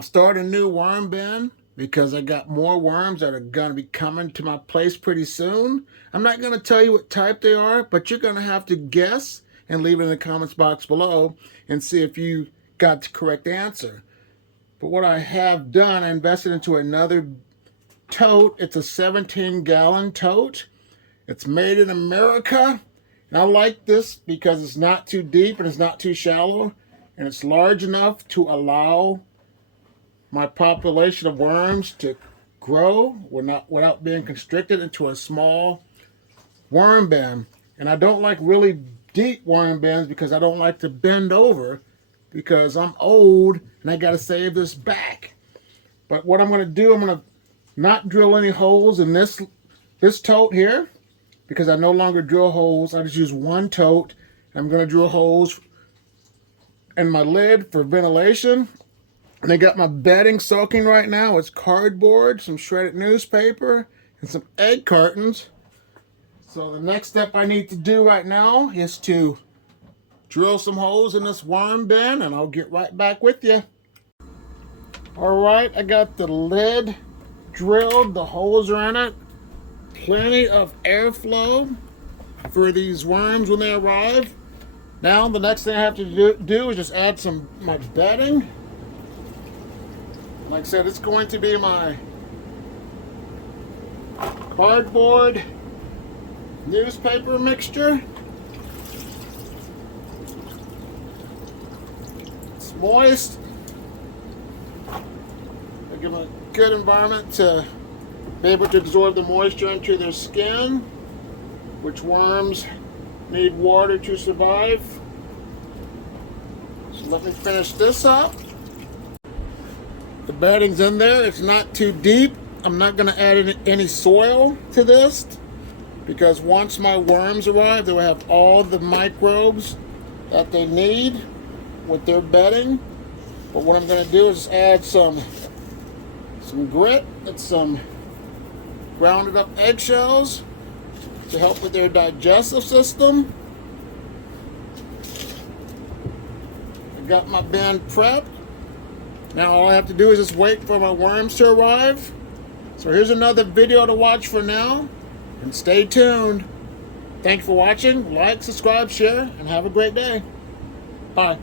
I'll start a new worm bin because I got more worms that are going to be coming to my place pretty soon. I'm not going to tell you what type they are, but you're going to have to guess and leave it in the comments box below and see if you got the correct answer. But what I have done, I invested into another tote. It's a 17-gallon tote. It's made in America. And I like this because it's not too deep and it's not too shallow. And it's large enough to allow my population of worms to grow without being constricted into a small worm bin. And I don't like really deep worm bins because I don't like to bend over because I'm old and I got to save this back. But what I'm going to do, I'm going to not drill any holes in this tote here because I no longer drill holes. I just use one tote. I'm going to drill holes in my lid for ventilation. And I got my bedding soaking right now. It's cardboard, some shredded newspaper, and some egg cartons. So the next step I need to do right now is to drill some holes in this worm bin, and I'll get right back with you. All right, I got the lid drilled. The holes are in it. Plenty of airflow for these worms when they arrive. Now the next thing I have to do is just add my bedding. Like I said, it's going to be my cardboard newspaper mixture. It's moist. I give them a good environment to be able to absorb the moisture into their skin, which worms need water to survive. So let me finish this up. The bedding's in there. It's not too deep. I'm not going to add any soil to this because once my worms arrive, they will have all the microbes that they need with their bedding. But what I'm going to do is add some grit and some grounded up eggshells to help with their digestive system. I got my bin prepped. Now all I have to do is just wait for my worms to arrive. So here's another video to watch for now. And stay tuned. Thanks for watching. Like, subscribe, share, and have a great day. Bye.